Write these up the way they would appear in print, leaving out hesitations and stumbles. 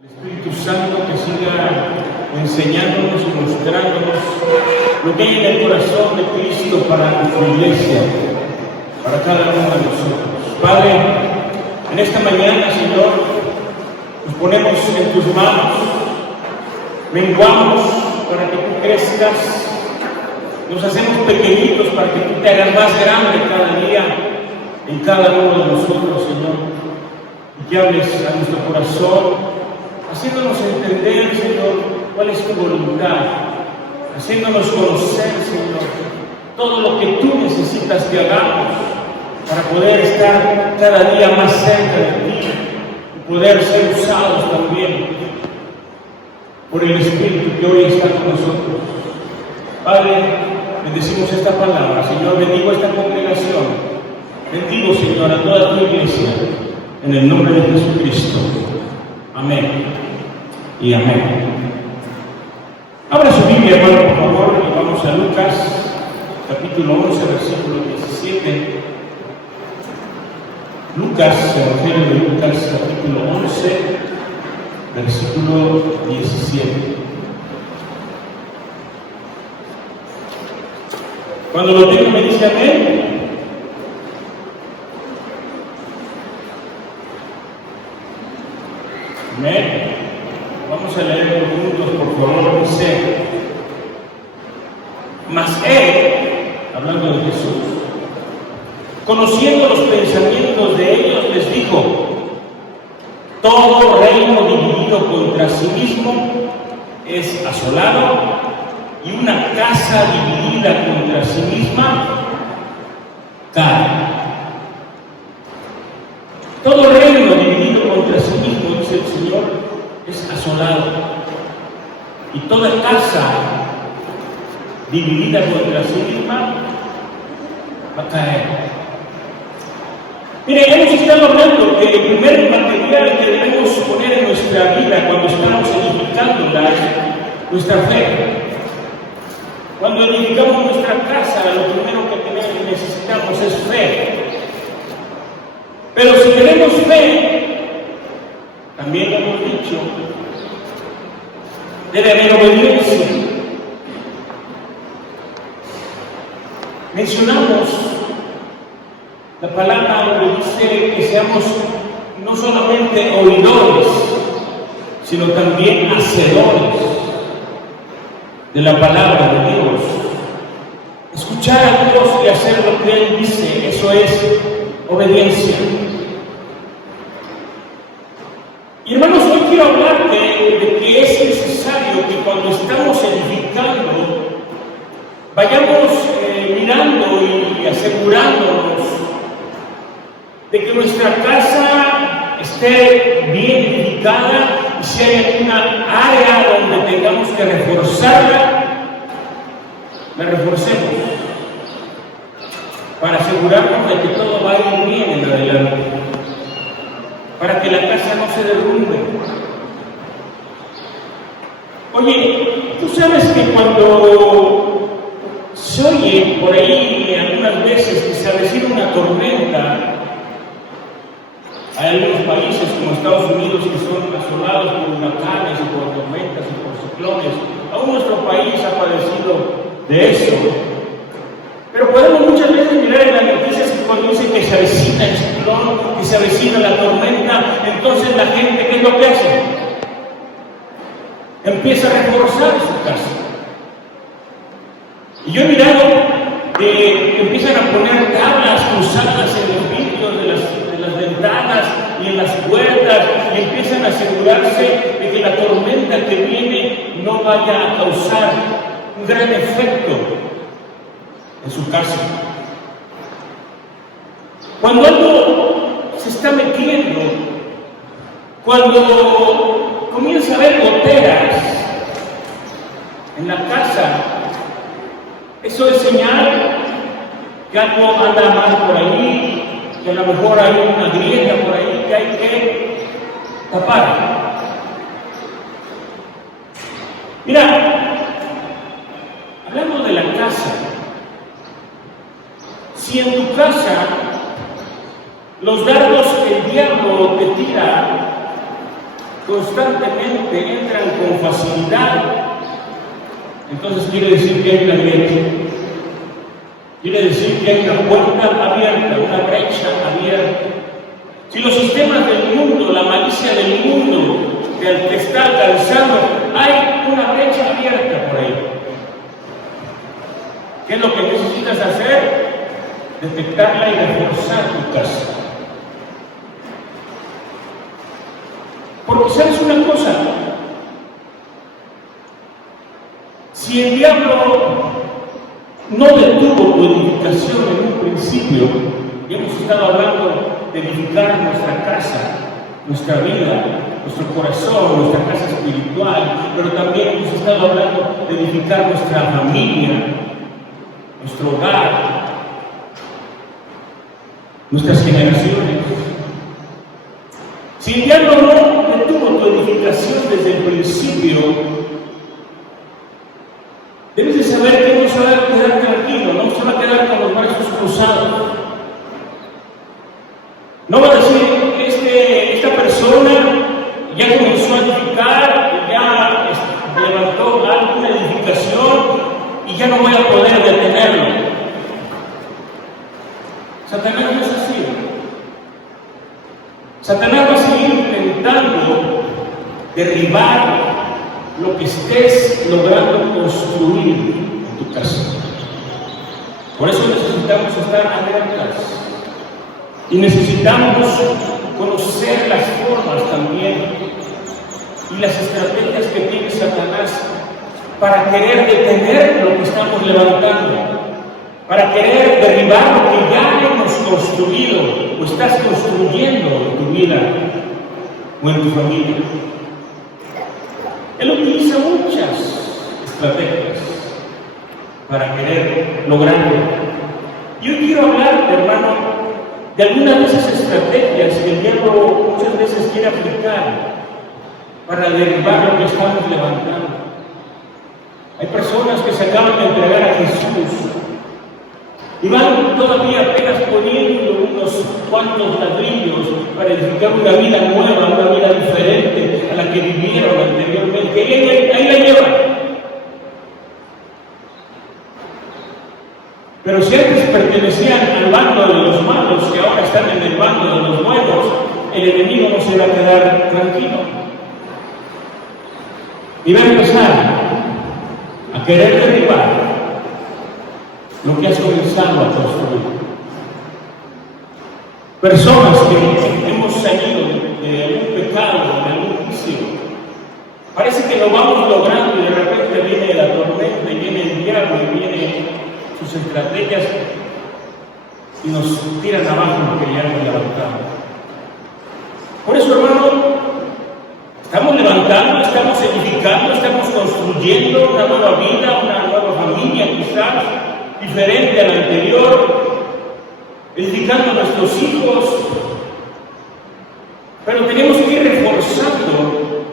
El Espíritu Santo que siga enseñándonos y mostrándonos lo que hay en el corazón de Cristo para su iglesia, para cada uno de nosotros. Padre, en esta mañana, Señor, nos ponemos en tus manos, menguamos para que tú crezcas, nos hacemos pequeñitos para que tú te hagas más grande cada día en cada uno de nosotros, Señor, y que hables a nuestro corazón, haciéndonos entender, Señor, cuál es tu voluntad, haciéndonos conocer, Señor, todo lo que tú necesitas que hagamos para poder estar cada día más cerca de ti y poder ser usados también por el Espíritu que hoy está con nosotros. Padre, bendecimos esta palabra, Señor, bendigo esta congregación, bendigo, Señor, a toda tu iglesia, en el nombre de Jesucristo. Amén y amén. Abra su Biblia, hermano, por favor, y vamos a Lucas, capítulo 11, versículo 17. Lucas, Evangelio de Lucas, capítulo 11, versículo 17. Cuando lo tengo me dice amén. Amén. Vamos a leerlo juntos, por favor. Dice: mas él, hablando de Jesús, conociendo los pensamientos de ellos, les dijo: todo reino dividido contra sí mismo es asolado, y una casa dividida contra sí misma cae. Todo reino dividido contra sí mismo, dice el Señor, es asolado, y toda casa dividida contra sí misma va a caer. Mire, hemos estado hablando que el primer material que debemos poner en nuestra vida cuando estamos edificándola es nuestra fe. Cuando edificamos nuestra casa, lo primero que necesitamos es fe. Pero si queremos fe, también lo hemos dicho, debe haber obediencia. Mencionamos la palabra donde dice que seamos no solamente oidores, sino también hacedores de la palabra de Dios. Escuchar a Dios y hacer lo que Él dice, eso es obediencia. Y hermanos, hoy quiero hablar de que es necesario que cuando estamos edificando vayamos mirando y asegurándonos de que nuestra casa esté bien edificada, y si hay alguna área donde tengamos que reforzarla, la reforcemos para asegurarnos de que todo va a ir bien en adelante, para que la casa no se derrumbe. Oye, tú sabes que cuando se oye por ahí algunas veces que se avecina una tormenta, hay algunos países como Estados Unidos que son asolados por huracanes y por tormentas y por ciclones. Aún nuestro país ha padecido de eso. Pero podemos muchas veces mirar en las noticias que cuando dicen que se avecina el ciclón, que se avecina la tormenta, entonces la gente, ¿qué es lo que hace? Empieza a reforzar su casa. Y yo he mirado que empiezan a poner tablas cruzadas en los vidrios de las ventanas y en las puertas, y empiezan a asegurarse de que la tormenta que viene no vaya a causar un gran efecto en su casa. Cuando algo se está metiendo, cuando comienza a haber goteras en la casa, eso es señal que algo anda mal por ahí, que a lo mejor hay una grieta por ahí que hay que tapar. Mira, hablando de la casa, si en tu casa los dardos que el diablo te tira constantemente entran con facilidad, entonces quiere decir que hay una brecha. Quiere decir que hay una puerta abierta, una brecha abierta. Si los sistemas del mundo, la malicia del mundo te está alcanzando, hay una brecha abierta por ahí. ¿Qué es lo que necesitas hacer? Detectarla y reforzar tu casa. Porque sabes una cosa, si el diablo no detuvo tu edificación en un principio, y hemos estado hablando de edificar nuestra casa, nuestra vida, nuestro corazón, nuestra casa espiritual, pero también hemos estado hablando de edificar nuestra familia, nuestro hogar, nuestras generaciones. Si el diablo no detuvo tu edificación desde el principio, debes de saber que no se va a quedar tranquilo, no se va a quedar con los brazos cruzados. No va a decir, esta persona ya comenzó a edificar, ya levantó alguna edificación y ya no voy a poder detenerlo. Satanás no es así. Satanás va a seguir intentando derribar lo que estés logrando construir en tu casa. Por eso necesitamos estar alertas y necesitamos conocer las formas también y las estrategias que tiene Satanás para querer detener lo que estamos levantando, para querer derribar lo que ya hemos construido o estás construyendo en tu vida o en tu familia. Él utiliza muchas estrategias para querer lograrlo. Yo quiero hablar, hermano, de algunas de esas estrategias que el diablo muchas veces quiere aplicar para derribar lo que estamos levantando. Hay personas que se acaban de entregar a Jesús y van todavía apenas poniendo unos cuantos ladrillos para edificar una vida nueva, una vida diferente a la que vivieron anteriormente. Y ahí la llevan. Pero si antes pertenecían al bando de los malos, que ahora están en el bando de los buenos, el enemigo no se va a quedar tranquilo. Y va a empezar a querer derribar lo que has comenzado a construir. Personas que hemos salido de algún pecado, de algún vicio, parece que lo vamos logrando y de repente viene la tormenta, y viene el diablo, y viene sus estrategias y nos tiran abajo lo que ya hemos levantado. Por eso, hermano, estamos levantando, estamos edificando, estamos construyendo una nueva vida, una nueva familia quizás, diferente a la anterior, edificando a nuestros hijos, pero tenemos que ir reforzando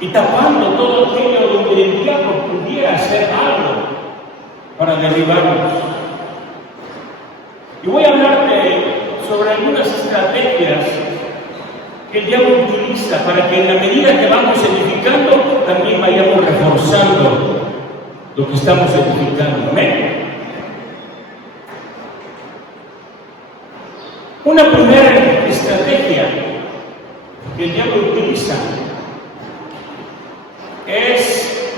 y tapando todo aquello donde el diablo pudiera hacer algo para derribarnos. Y voy a hablarte sobre algunas estrategias que el diablo utiliza para que en la medida que vamos edificando también vayamos reforzando lo que estamos edificando. Amén. Una primera estrategia que el diablo utiliza es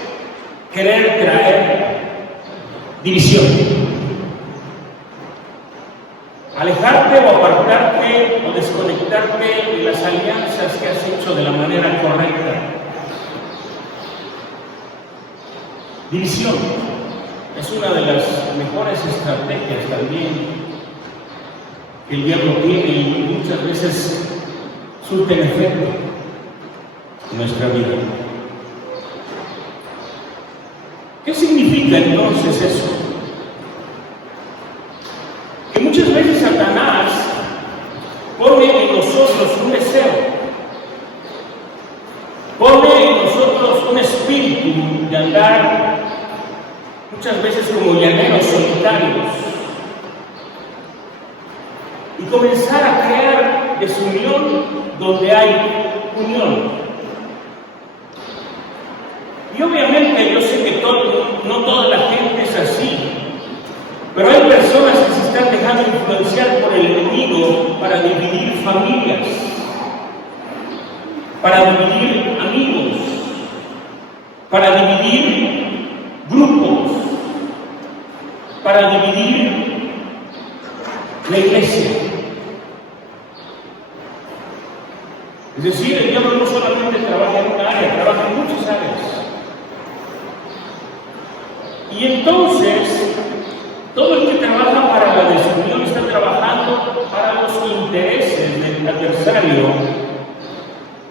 querer traer división, alejarte o apartarte o desconectarte de las alianzas que has hecho de la manera correcta. División es una de las mejores estrategias también que el diablo tiene y muchas veces surten efecto en nuestra vida. ¿Qué significa entonces eso? Que muchas veces Satanás pone en nosotros un deseo, pone en nosotros un espíritu de andar muchas veces como llaneros solitarios y comenzar a crear desunión donde hay Y obviamente yo sé que no toda la gente es así, pero hay personas que se están dejando influenciar por el enemigo para dividir familias, para dividir amigos, para dividir grupos, para dividir la iglesia. Es decir, el diablo no solamente trabaja en una área, trabaja en muchas áreas. Y entonces, todo el que trabaja para la desunión está trabajando para los intereses del adversario,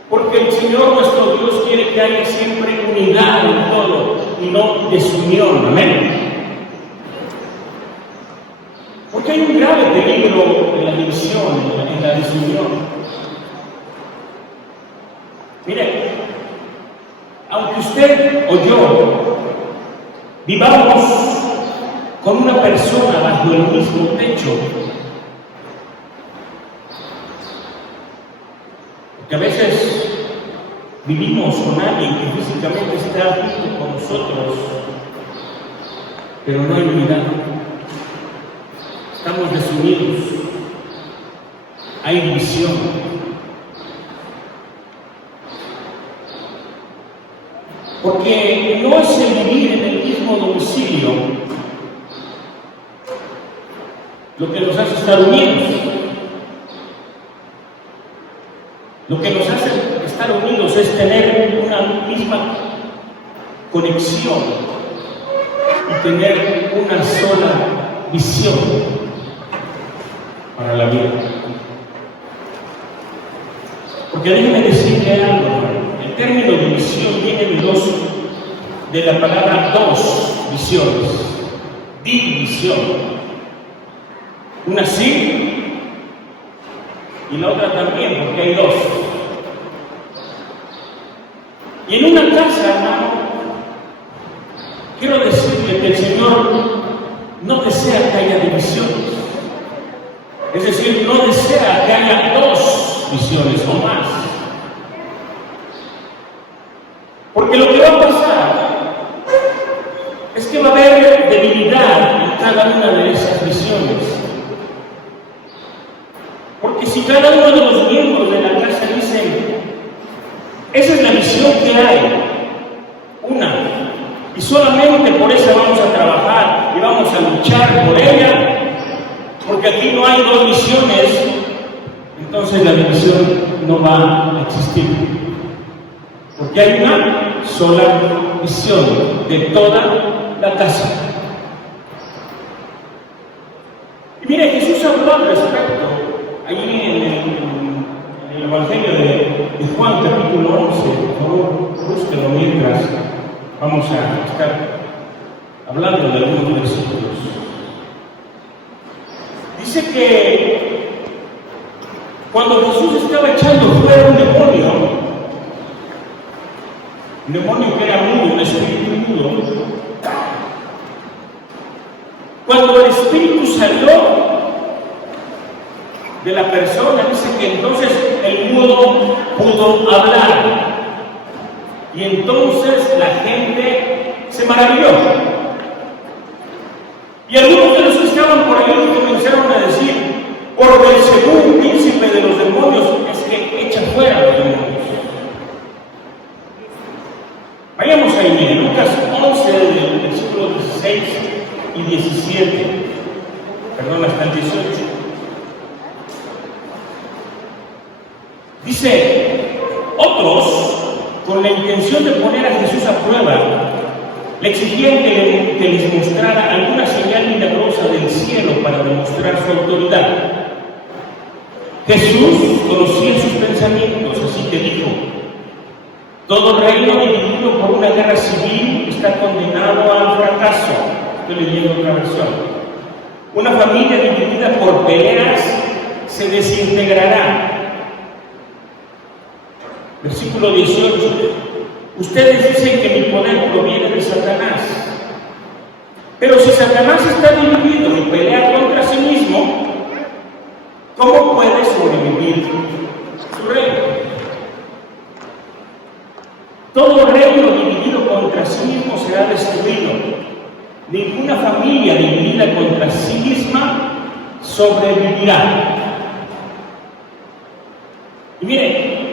porque el Señor nuestro Dios quiere que haya siempre unidad en todo y no desunión. Amén. Porque hay un grave peligro en la división, en la desunión. Mire, aunque usted o yo vivamos con una persona bajo el mismo techo, porque a veces vivimos con alguien que físicamente está junto con nosotros, pero no hay unidad, estamos desunidos, hay división. Porque no es el vivir en el mismo domicilio lo que nos hace estar unidos. Lo que nos hace estar unidos es tener una misma conexión y tener una sola visión para la vida. Porque déjeme decirle algo, hermano. El término de visión viene de la palabra dos visiones, división. Una sí y la otra también, porque hay dos. Y en una casa, hermano, quiero decirle que el Señor no desea que haya divisiones. Es decir, no desea que haya dos visiones o más. Porque lo que va a pasar es que va a haber debilidad en cada una de esas visiones. Porque si cada uno de los miembros de la casa dicen, esa es la visión que hay, una, y solamente por esa vamos a trabajar y vamos a luchar por ella, porque aquí no hay dos visiones, entonces la división no va a existir. Porque hay una sola visión de toda la casa. Y mire, Jesús habló al respecto, allí en el Evangelio de Juan, capítulo 11, por favor, búsquelo mientras vamos a estar hablando de algunos versículos. Dice que cuando Jesús estaba echando fuera un demonio que era mudo, un espíritu mudo, cuando el espíritu salió de la persona, dice que entonces el mudo pudo hablar. Y entonces la gente se maravilló. Y algunos de los que estaban por ahí comenzaron a decir, por Beelzebú, príncipe de los demonios, es que echa fuera a los demonios. Vayamos ahí, miren, Lucas 11, del versículo 16 y 17, perdón, hasta el 18. Dice, otros, con la intención de poner a Jesús a prueba, le exigían que les mostrara alguna señal milagrosa del cielo para demostrar su autoridad. Jesús conocía sus pensamientos, así que dijo, todo reino dividido por una guerra civil está condenado al fracaso. Estoy leyendo otra versión. Una familia dividida por peleas se desintegrará. Versículo 18. Ustedes dicen que mi poder proviene de Satanás. Pero si Satanás está dividido y pelea contra sí mismo, ¿cómo puede sobrevivir su reino? Todo reino dividido contra será destruido. Ninguna familia dividida contra sí misma sobrevivirá. Y miren,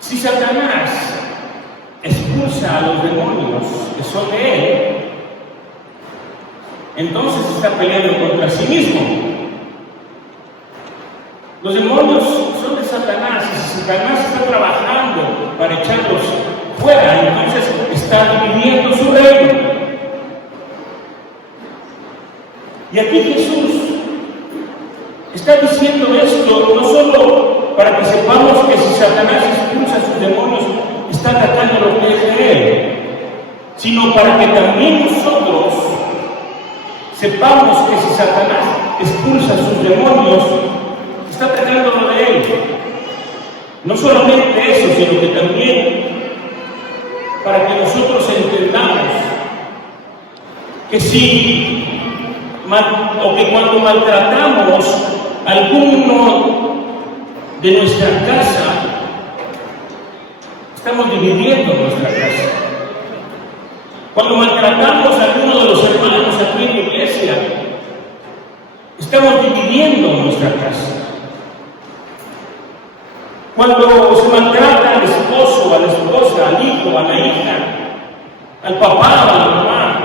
si Satanás expulsa a los demonios que son de él, entonces está peleando contra sí mismo. Los demonios son de Satanás, y si Satanás está trabajando para echarlos fuera, entonces está dividiendo su reino. Y aquí Jesús está diciendo esto no solo para que sepamos que si Satanás expulsa a sus demonios, está atacando lo que es de él, sino para que también nosotros sepamos que si Satanás expulsa a sus demonios, está atacando lo de él. No solamente eso, sino que también para que nosotros entendamos que que cuando maltratamos a alguno de nuestra casa, estamos dividiendo nuestra casa. Cuando maltratamos a alguno de los hermanos aquí en la iglesia, estamos dividiendo nuestra casa. Cuando se maltrata al esposo, a la esposa, al hijo, a la hija, al papá, a la mamá,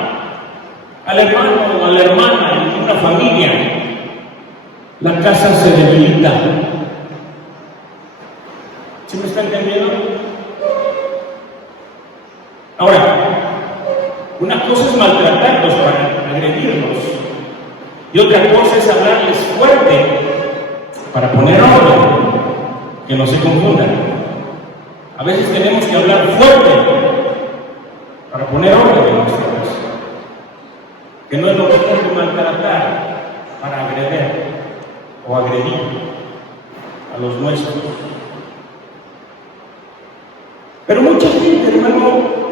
al hermano o a la hermana en una familia, la casa se debilita. ¿Sí me está entendiendo? Ahora, una cosa es maltratarlos para agredirlos, y otra cosa es hablarles fuerte para poner orden, que no se confundan. A veces tenemos que hablar fuerte para poner orden en nuestra casa, que no es lo mismo que maltratar para agredir a los nuestros. Pero mucha gente, hermano,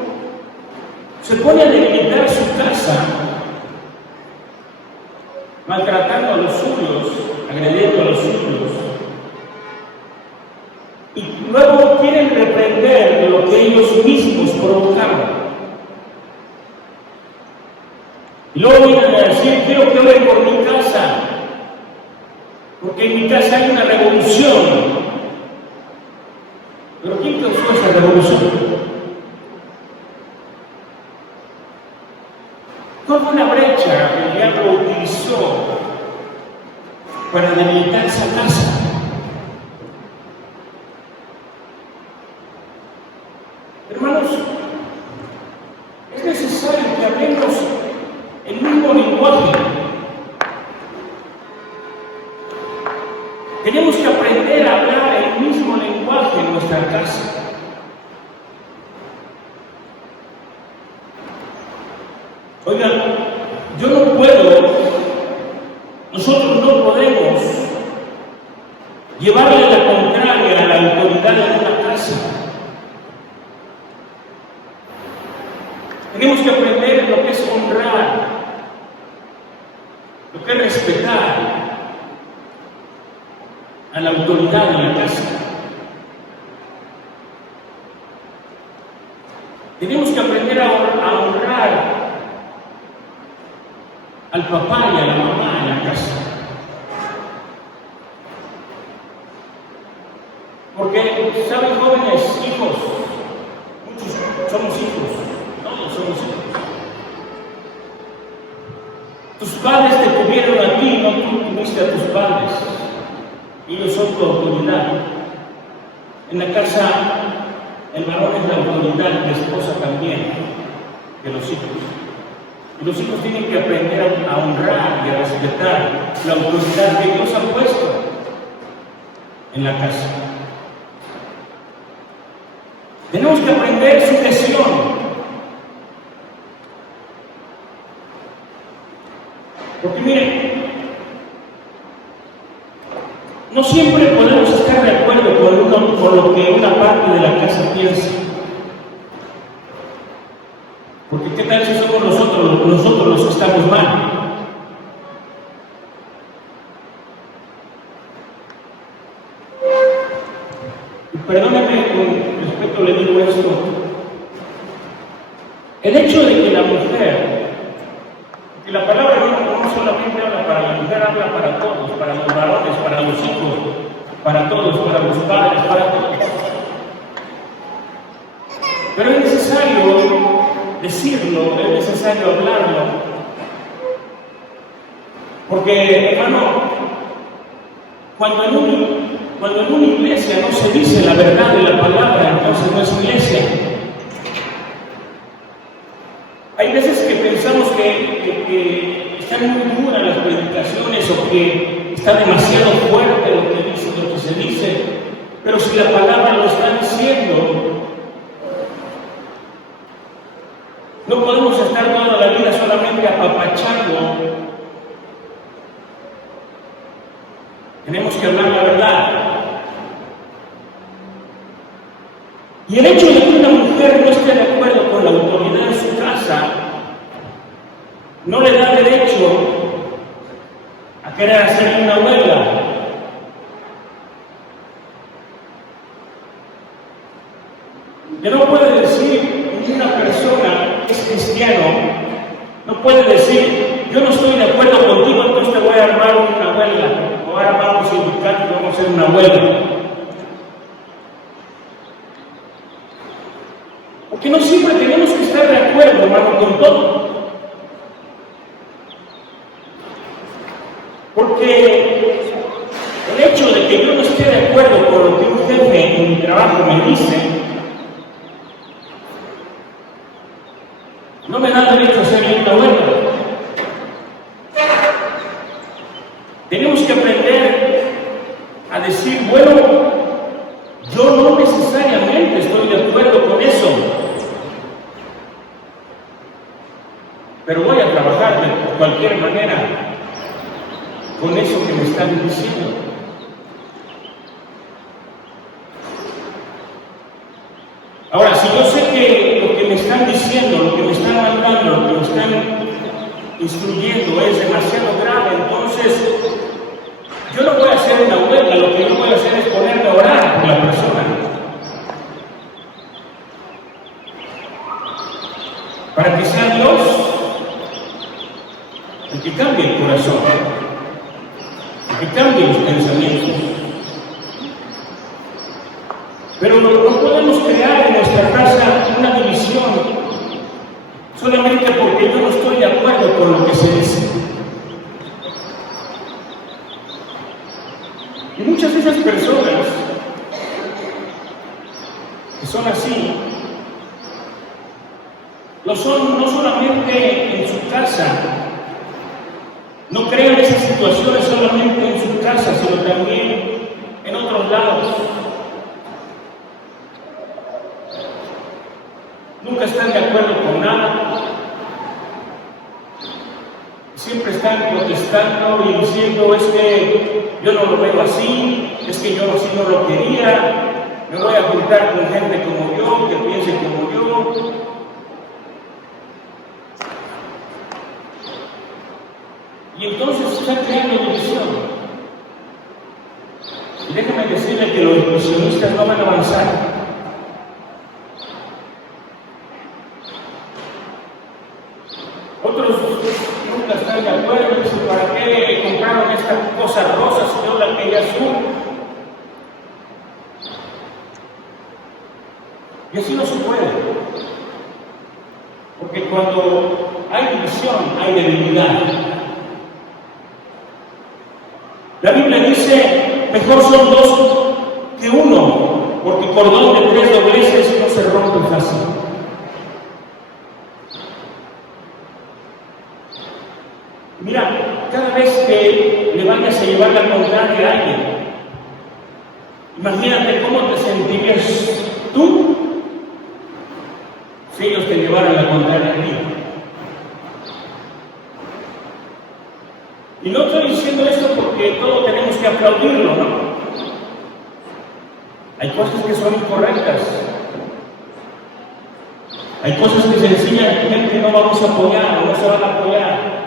se pone a debilitar su casa, maltratando a los suyos, agrediendo a los suyos, y luego quieren reprender lo que ellos mismos provocaron. Y luego vienen a decir: quiero que oren por mi casa, porque en mi casa hay una revolución. ¿Pero quién causó esa revolución? Toda una brecha que el diablo utilizó para debilitar esa casa. Hermanos, es necesario que hablemos el mismo lenguaje. Tenemos que aprender a hablar el mismo lenguaje en nuestra casa. Oigan, nosotros no podemos llevarle la contraria a la autoridad de una casa. Tenemos que aprender lo que es honrar, lo que es respetar a la autoridad de la casa. Tenemos que aprender a honrar al papá y a la mamá en la casa. Porque, ¿saben, jóvenes, hijos? Muchos somos hijos, todos somos hijos. Tus padres te tuvieron a ti, no tú tuviste a tus padres. Ellos son tu autoridad. En la casa, el varón es la autoridad, la esposa también, de los hijos. Y los hijos tienen que aprender a honrar y a respetar la autoridad que Dios ha puesto en la casa. Tenemos que aprender sujeción. Porque miren, no siempre podemos estar de acuerdo con lo que una parte de la casa piensa. Porque ¿qué tal si somos nosotros los que estamos mal? Y perdóname, con respeto le digo esto, El hecho de que la mujer, que la palabra no solamente habla para la mujer, habla para todos, para los varones, para los hijos, para todos, para los padres, para todos. Pero es necesario decirlo, es necesario hablarlo. Porque, hermano, cuando en una iglesia no se dice la verdad de la palabra, entonces no es iglesia. Hay veces que pensamos que están muy duras las predicaciones o que está demasiado fuerte lo que se dice, pero si la palabra lo está diciendo, no podemos estar toda la vida solamente apapachando. Tenemos que hablar la verdad. Y el hecho de que una mujer no esté de acuerdo con la autoridad en su casa no le da derecho a querer hacer una huelga. Que no puede decir que una persona es cristiano, no puede decir, yo no estoy de acuerdo contigo, entonces te voy a armar una huelga, o ahora vamos a sindicato y vamos a hacer una huelga. Porque no siempre tenemos que estar de acuerdo, hermano, con todo. Porque el hecho de que yo no esté de acuerdo con lo que un jefe en mi trabajo me dice, no me da derecho a hacer una huelga. Tenemos que aprender a decir, bueno, yo no necesariamente estoy de acuerdo con eso, pero voy a trabajar de cualquier manera con eso que me están diciendo. Ahora, si yo sé que lo que me están diciendo, lo que me están mandando, lo que me están instruyendo es demasiado grave, entonces yo no voy a hacer una huelga, lo que yo voy a hacer es ponerme a orar por la persona. Para que sea Dios el que cambie el corazón, el que cambie los pensamientos. Pero no podemos crear en nuestra casa una división solamente porque yo no estoy de acuerdo con lo que se dice. Y muchas de esas personas que son así, lo son no solamente en su casa, no crean esas situaciones solamente en su casa, sino también en otros lados. Nunca están de acuerdo con nada, siempre están protestando y diciendo, es que yo no lo veo así, es que yo así no lo quería, me voy a juntar con gente como yo, que piense como yo. Y entonces están creando división. Y déjame decirle que los divisionistas no van a avanzar. Otros nunca están de acuerdo, dicen, ¿para qué compraron esta cosa rosa si yo la quería azul? Y así no se puede. Porque cuando hay división, hay debilidad. La Biblia dice, mejor son dos que uno, porque cordón de tres dobleces no se rompe fácil. Mira, cada vez que le vayas a llevar la contraria a alguien, imagínate cómo te sentirías tú si ellos te llevaran la contraria a ti. Y no estoy diciendo esto porque todos tenemos que aplaudirlo, ¿no? Hay cosas que son incorrectas. Hay cosas que sencillamente no vamos a apoyar o no se van a apoyar.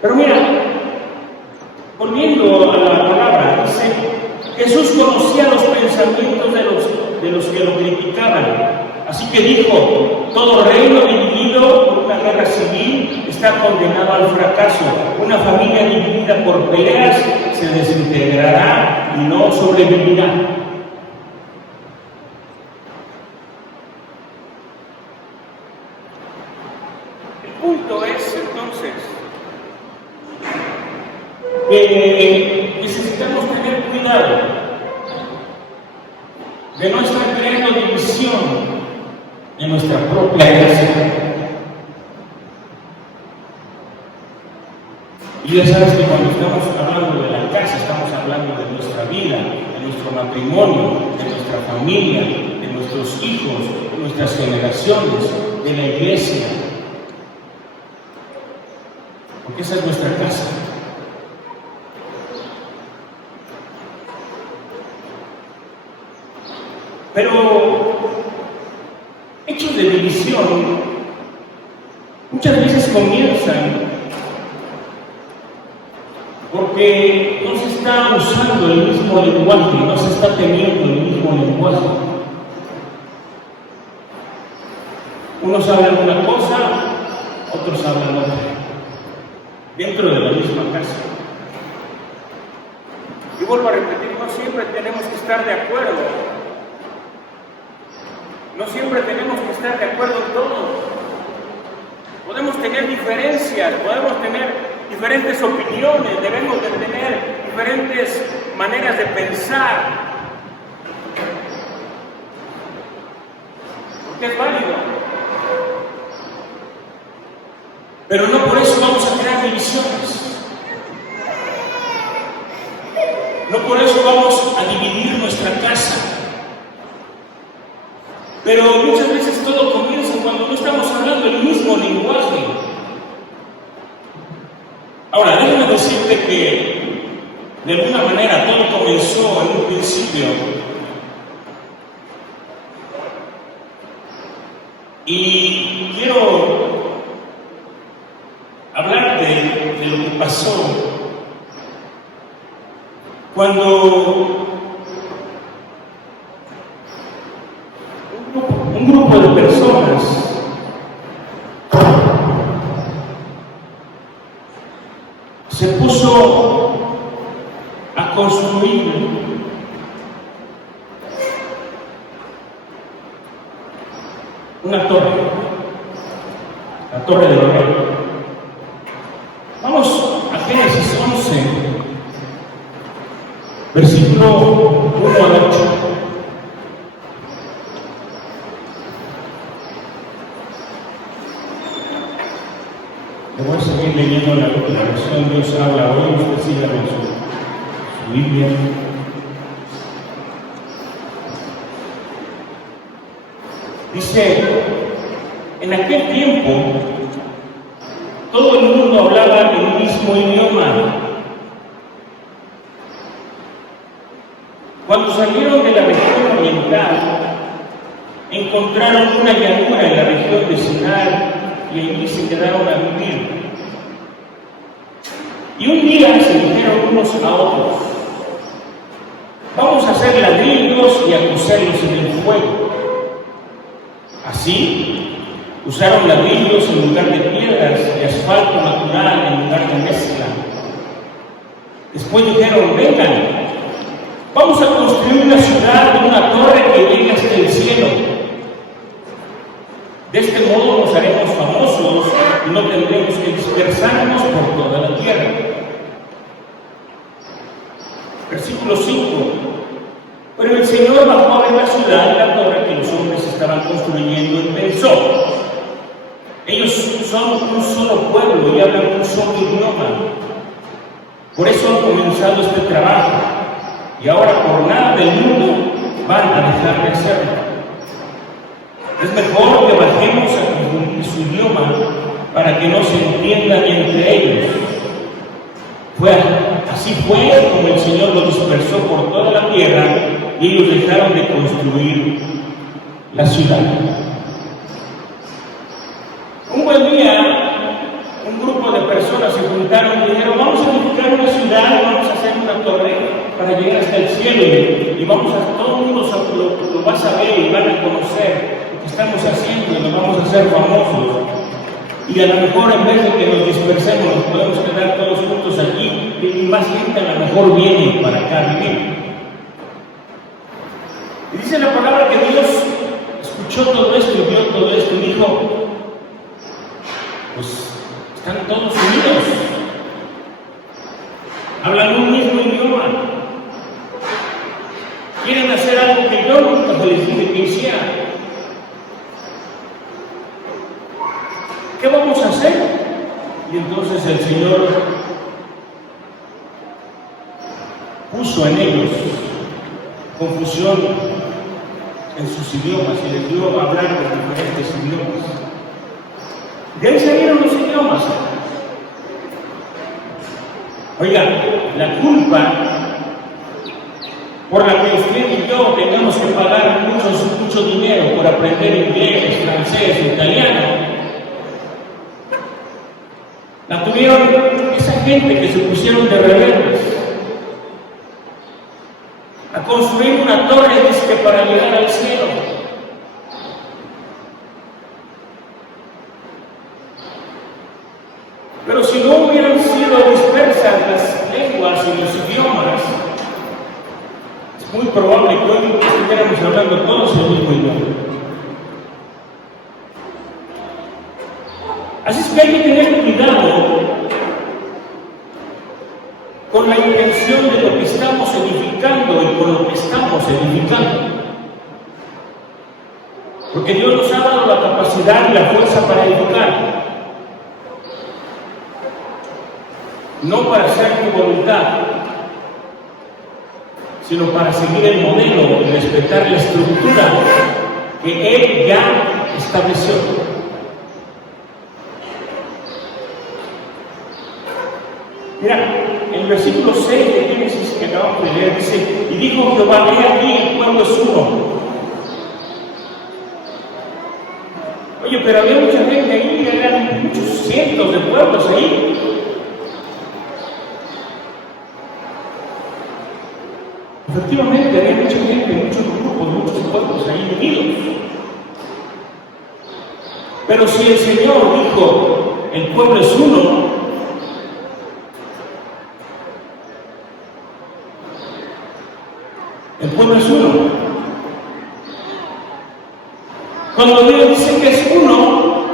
Pero mira, volviendo a la palabra, dice, Jesús conocía los pensamientos de los de los que lo criticaban. Así que dijo: todo reino dividido por una guerra civil está condenado al fracaso. Una familia dividida por peleas se desintegrará y no sobrevivirá. El punto es entonces que necesitamos tener cuidado de no estar creando división en nuestra propia casa. Y ya sabes que cuando estamos hablando de la casa, estamos hablando de nuestra vida, de nuestro matrimonio, de nuestra familia, de nuestros hijos, de nuestras generaciones, de la iglesia. Porque esa es nuestra casa. Pero hechos de división muchas veces comienzan porque no se está usando el mismo lenguaje, no se está teniendo el mismo lenguaje. Unos hablan una cosa, otros hablan otra, dentro de la misma casa. Y vuelvo a repetir, no siempre tenemos que estar de acuerdo. No siempre tenemos que estar de acuerdo en todo. Podemos tener diferencias, podemos tener diferentes opiniones, debemos de tener diferentes maneras de pensar. Porque es válido. Pero no por eso vamos a crear divisiones. No por eso vamos a dividir nuestra casa. Pero muchas veces todo comienza cuando no estamos hablando el mismo lenguaje. Ahora, déjame decirte que de alguna manera todo comenzó en un principio. Y quiero hablarte de lo que pasó cuando un grupo de personas se puso a construir una torre, la Torre de Babel. Vamos a Génesis 11, versículo 1 al 8. Voy a seguir leyendo la versión Dios habla hoy, usted siga con su Biblia. Dice: en aquel tiempo todo el mundo hablaba el mismo idioma. Cuando salieron de la región oriental, encontraron una llanura en la región de Sinar y allí se quedaron a vivir. Y un día se dijeron unos a otros: vamos a hacer ladrillos y a cocerlos en el fuego. Así, usaron ladrillos en lugar de piedras y asfalto natural en lugar de mezcla. Después dijeron: vengan, vamos a construir una ciudad, una torre que llegue hasta el cielo. De este modo nos haremos famosos y no tendremos que dispersarnos por toda la tierra. Versículo 5. Pero el Señor bajó a ver la ciudad y la torre que los hombres estaban construyendo y pensó: ellos son un solo pueblo y hablan un solo idioma. Por eso han comenzado este trabajo y ahora por nada del mundo van a dejar de hacerlo. Es mejor que bajemos a confundir su idioma para que no se entiendan entre ellos. Así fue como el Señor los dispersó por toda la tierra y ellos dejaron de construir la ciudad. Un buen día, un grupo de personas se juntaron y dijeron: vamos a edificar una ciudad, vamos a hacer una torre para llegar hasta el cielo y todo el mundo lo va a saber y van a conocer lo que estamos haciendo, nos vamos a hacer famosos. Y a lo mejor en vez de que nos dispersemos, nos podemos quedar todos juntos aquí y más gente a lo mejor viene para acá a vivir. Y dice la palabra que Dios escuchó todo esto y vio todo esto y dijo, pues están todos unidos, hablan un mismo idioma, quieren hacer algo que yo nunca les dije que hicieran. ¿Qué vamos a hacer? Y entonces el Señor puso en ellos confusión en sus idiomas y les dio a hablar de diferentes idiomas. De ahí salieron los idiomas. Oiga, la culpa por la que usted y yo tengamos que pagar mucho dinero por aprender inglés, francés, italiano, la tuvieron esa gente que se pusieron de rebeldes a construir una torre para llegar al cielo. Pero si no hubieran sido dispersas las lenguas y los idiomas, es muy probable que hoy estuviéramos hablando todos el mismo idioma. Así es que hay que tener cuidado con la intención de lo que estamos edificando y con lo que estamos edificando. Porque Dios nos ha dado la capacidad y la fuerza para edificar, no para hacer tu voluntad, sino para seguir el modelo y respetar la estructura que Él ya estableció. Mira, en el versículo 6 de Génesis que acabamos de leer dice, y dijo Jehová, he aquí el pueblo es uno. Oye, pero había mucha gente ahí, eran muchos cientos de pueblos ahí. Efectivamente, había mucha gente, muchos grupos, muchos pueblos ahí unidos. Pero si el Señor dijo, el pueblo es uno, el pueblo es uno. Cuando Dios dice que es uno,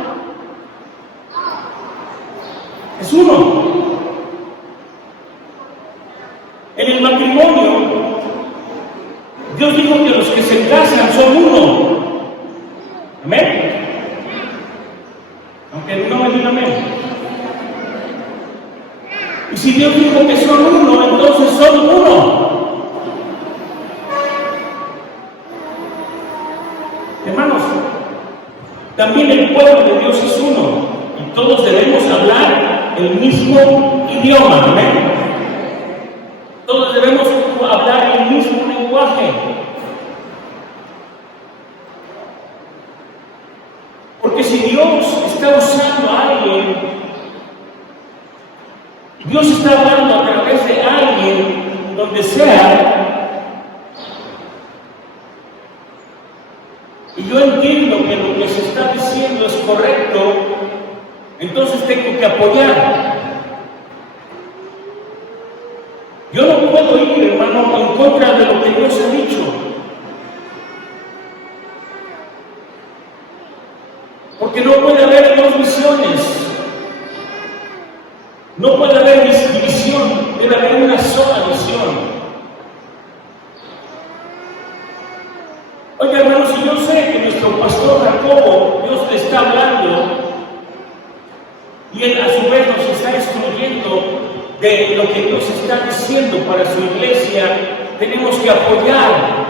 es uno. En el matrimonio, Dios dijo que los que se casan son uno. ¿Amén? Aunque no me digan amén. Y si Dios dijo que son uno, entonces son uno. Hermanos, también el pueblo de Dios es uno y todos debemos hablar el mismo idioma, ¿amén? Todos debemos hablar el mismo lenguaje. Porque si Dios está usando a alguien, Dios está hablando a través de alguien, donde sea, y yo entiendo que lo que se está diciendo es correcto, entonces tengo que apoyar. Yo no puedo ir, hermano, en contra de lo que Dios ha dicho. Porque no puede haber dos visiones. No puede haber división, debe haber una sola visión. Oiga, hermanos, si yo sé que nuestro pastor Jacobo, Dios le está hablando, y él a su vez nos está instruyendo de lo que Dios está diciendo para su iglesia, tenemos que apoyar.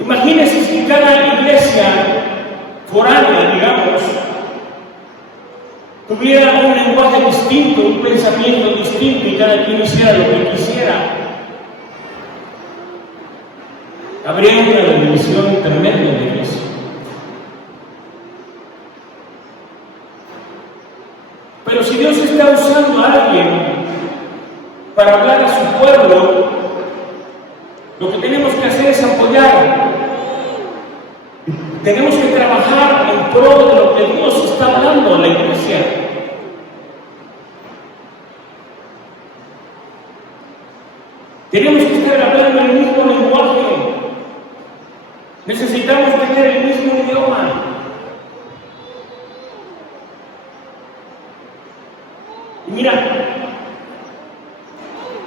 Imagínense si cada iglesia foránea, digamos, tuviera un lenguaje distinto, un pensamiento distinto y cada quien hiciera lo que quisiera. Habría una división tremenda en la iglesia. Pero si Dios está usando a alguien para hablar a su pueblo, Lo que tenemos que hacer es apoyar. Tenemos que trabajar en pro de lo que Dios está hablando a la iglesia. Tenemos que estar hablando el mismo lenguaje. Necesitamos tener el mismo idioma. Y mira,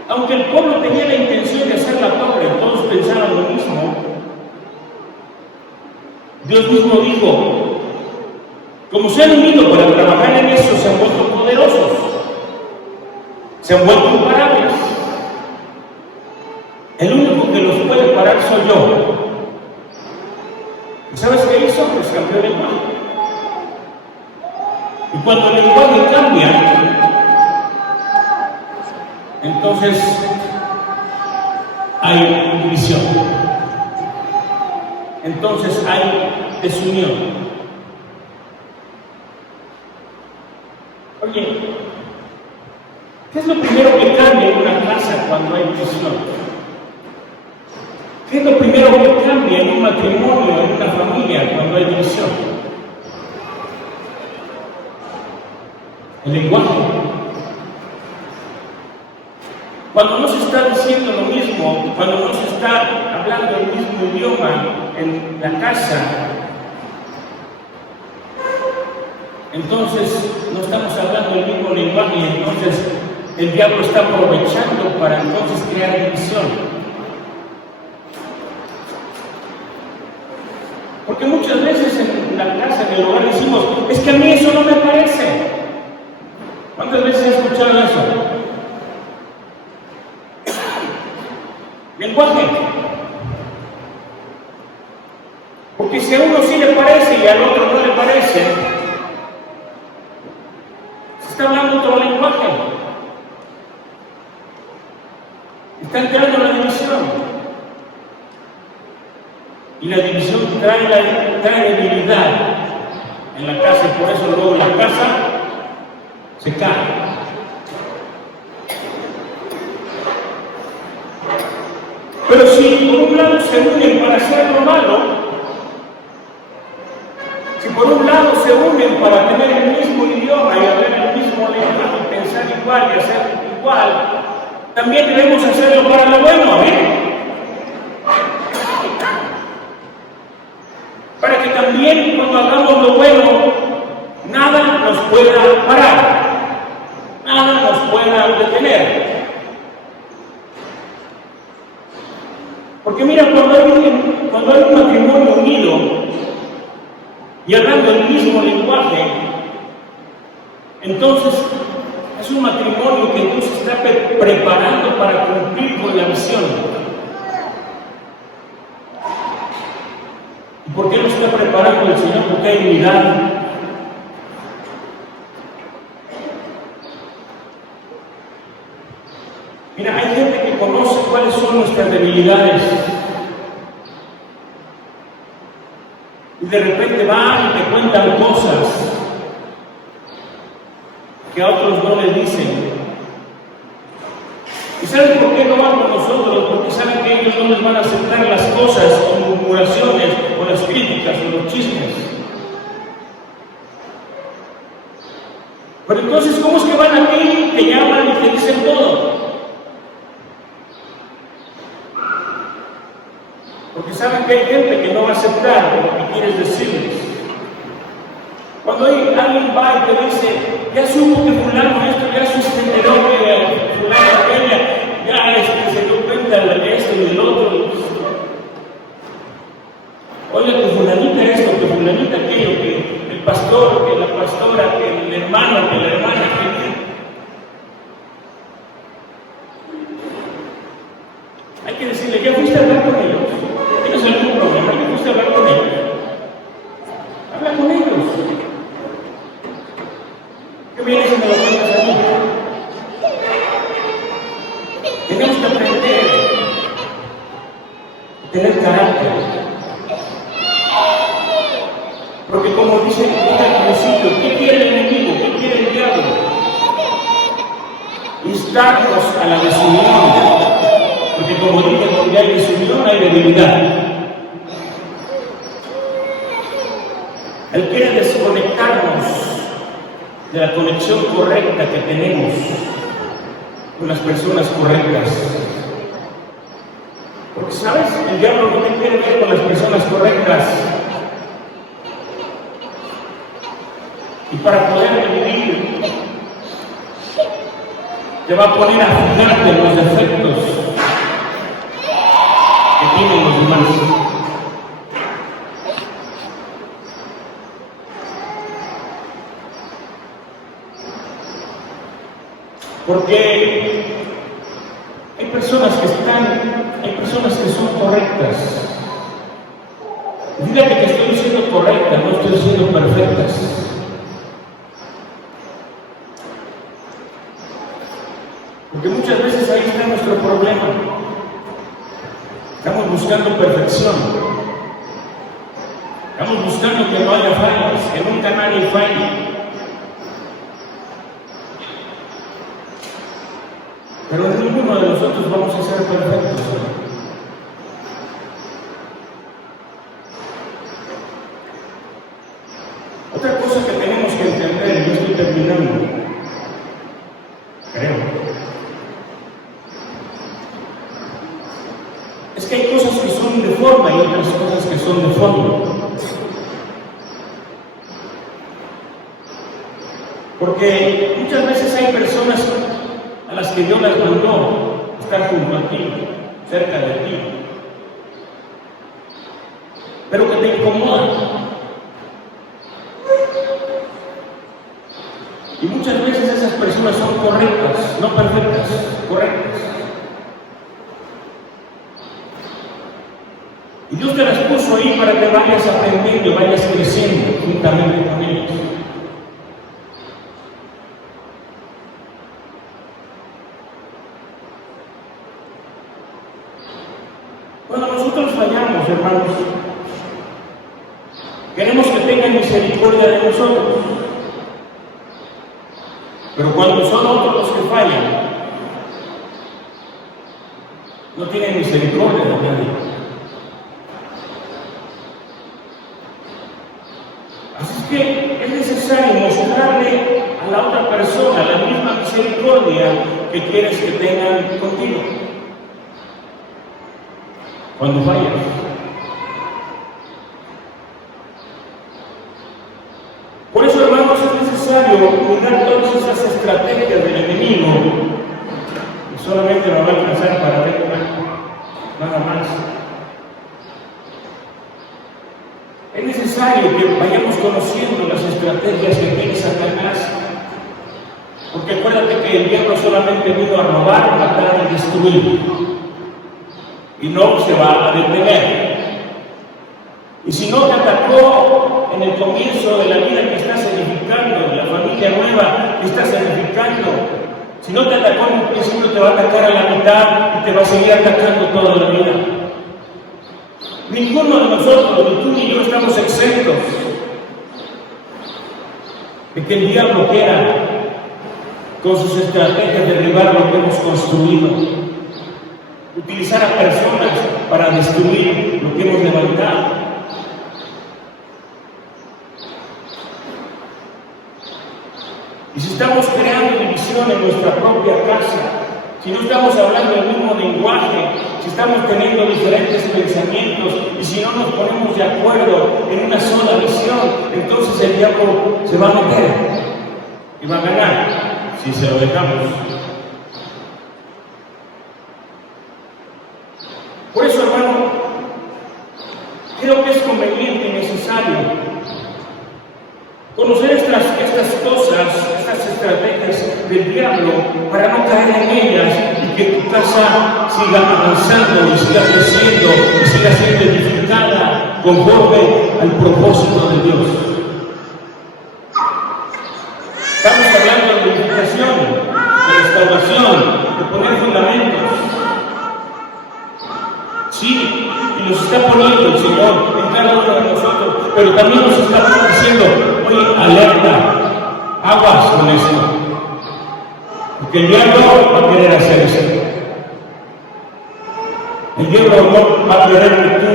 aunque el pueblo tenía la intención de hacer la torre, todos pensaban lo mismo. Dios mismo dijo, como se han unido para trabajar en eso, se han vuelto poderosos, se han vuelto imparables. El único que los puede parar soy yo. ¿Y sabes qué hizo? Pues cambió el lenguaje. Y cuando el lenguaje cambia, entonces hay división. Entonces hay desunión. Oye, ¿qué es lo primero que cambia en una casa cuando hay división? ¿Qué es lo primero que cambia en un matrimonio, en una familia, cuando hay división? El lenguaje. Cuando no se está diciendo lo mismo, cuando no se está hablando el mismo idioma en la casa, entonces no estamos hablando el mismo lenguaje y entonces el diablo está aprovechando para entonces crear división. Porque muchas veces en la casa, en el hogar, decimos, es que a mí eso no me parece. ¿Cuántas veces has escuchado eso? Lenguaje. Porque si a uno sí le parece y al otro no le parece, se está hablando otro lenguaje. Está entrando la división. Y la división trae debilidad en la casa, y por eso luego la casa se cae. Pero si por un lado se unen para hacer lo malo, si por un lado se unen para tener el mismo idioma y hablar el mismo lenguaje, pensar igual y hacer igual, también debemos hacerlo para lo bueno, ¿eh? Para que también cuando hagamos lo bueno, nada nos pueda parar, nada nos pueda detener. Porque mira, cuando hay un matrimonio unido y hablando el mismo lenguaje, entonces es un matrimonio que Dios está preparando para cumplir con la visión. ¿Y por qué lo está preparando el Señor? Porque hay unidad. Mira, hay gente que conoce cuáles son nuestras debilidades. Y de repente van y te cuentan cosas que a otros no les dicen. ¿Y saben por qué no van con nosotros? Porque saben que ellos no les van a aceptar las cosas o murmuraciones o las críticas o los chismes. Pero entonces, ¿cómo es que van a ti, te llaman y te dicen todo? Porque saben que hay gente que no va a aceptar lo que quieres decirles. Cuando alguien va y te dice, ya supo que fulano esto, ya se enteró que fulano aquella, ya se dio cuenta de esto y del otro. Oiga, que fulanita esto, que fulanita aquello, que el pastor, que la pastora, que el hermano, que la hermana, que... Hay que decirle, ¿ya fuiste a hablar con ellos? ¿Tienes algún problema? ¿Ya fuiste a hablar con ellos? Habla con ellos. ¿Qué vienes y me lo cuentas a mí? Tenemos que aprender a tener carácter. Porque como dice al principio, ¿qué quiere el enemigo? ¿Qué quiere el diablo? Instarnos a la desunión. Porque como dije, donde hay desunión hay debilidad. Él quiere desconectarnos de la conexión correcta que tenemos con las personas correctas. Porque, ¿sabes? El diablo no te quiere ver con las personas correctas. Y para poder vivir, te va a poner a fijarte en los defectos que tienen los demás. Porque hay personas que son correctas. Fíjate que estoy diciendo correctas, no estoy diciendo perfectas. Porque muchas veces ahí está nuestro problema. Estamos buscando perfección. Estamos buscando que no haya fallas, que nunca nadie falle. Pero ninguno de nosotros vamos a ser perfectos. Otra cosa que tenemos que entender, y yo estoy terminando, creo, es que hay cosas que son de forma y otras cosas que son de fondo. Porque muchas veces hay personas a las que Dios las mandó estar junto a ti, cerca de ti, pero que te incomodan. Y muchas veces esas personas son correctas, no perfectas, correctas. Y Dios te las puso ahí para que vayas aprendiendo y vayas creciendo juntamente con ellos. Cuando nosotros fallamos, hermanos, queremos que tengan misericordia de nosotros. Pero cuando son otros los que fallan, no tienen misericordia de nadie. Así es que es necesario mostrarle a la otra persona la misma misericordia que quieres que tengan contigo. Cuando fallas. Por eso, hermanos, es necesario mirar todas esas estrategias del enemigo, y solamente lo va a alcanzar para ver nada más. Es necesario que vayamos conociendo las estrategias que tiene Satanás, porque acuérdate que el diablo solamente vino a robar, matar y destruir. Y no se va a detener. Y si no te atacó en el comienzo de la vida que estás edificando, de la familia nueva que estás edificando, si no te atacó en un principio, te va a atacar a la mitad y te va a seguir atacando toda la vida. Ninguno de nosotros, ni tú ni yo, estamos exentos de que el diablo quiera, con sus estrategias, derribar lo que hemos construido. Utilizar a personas para destruir lo que hemos levantado. Y si estamos creando división en nuestra propia casa, si no estamos hablando el mismo lenguaje, si estamos teniendo diferentes pensamientos y si no nos ponemos de acuerdo en una sola visión, entonces el diablo se va a meter y va a ganar si se lo dejamos. Por eso, hermano, creo que es conveniente y necesario conocer estas cosas, estas estrategias del diablo, para no caer en ellas y que tu casa siga avanzando y siga creciendo y siga siendo edificada conforme al propósito de Dios. Estamos hablando de edificación, de restauración, de poner fundamentos. Sí, y nos está poniendo el Señor en cada uno de nosotros, pero también nos está diciendo, oye, alerta, aguas con esto, porque el diablo va a querer hacer eso. El diablo no va a querer que tú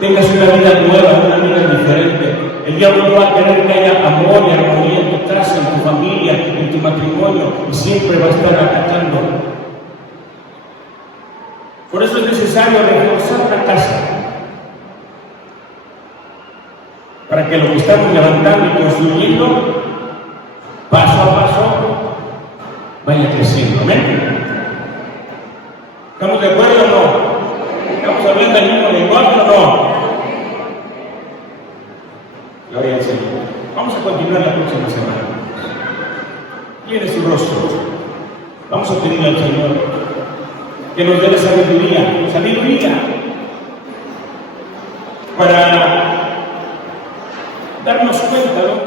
tengas una vida nueva, una vida diferente. El diablo no va a querer que haya amor y armonía en tu casa, en tu familia, en tu matrimonio, y siempre va a estar atacando. Por eso es necesario reforzar la casa, para que lo que estamos levantando y construyendo, paso a paso, vaya creciendo. ¿Amén? ¿Estamos de acuerdo o no? ¿Estamos hablando del mismo lenguaje o no? Gloria al Señor. Vamos a continuar la próxima semana. Tiene su rostro. Vamos a pedirle al Señor que nos dé la sabiduría para darnos cuenta, ¿no?,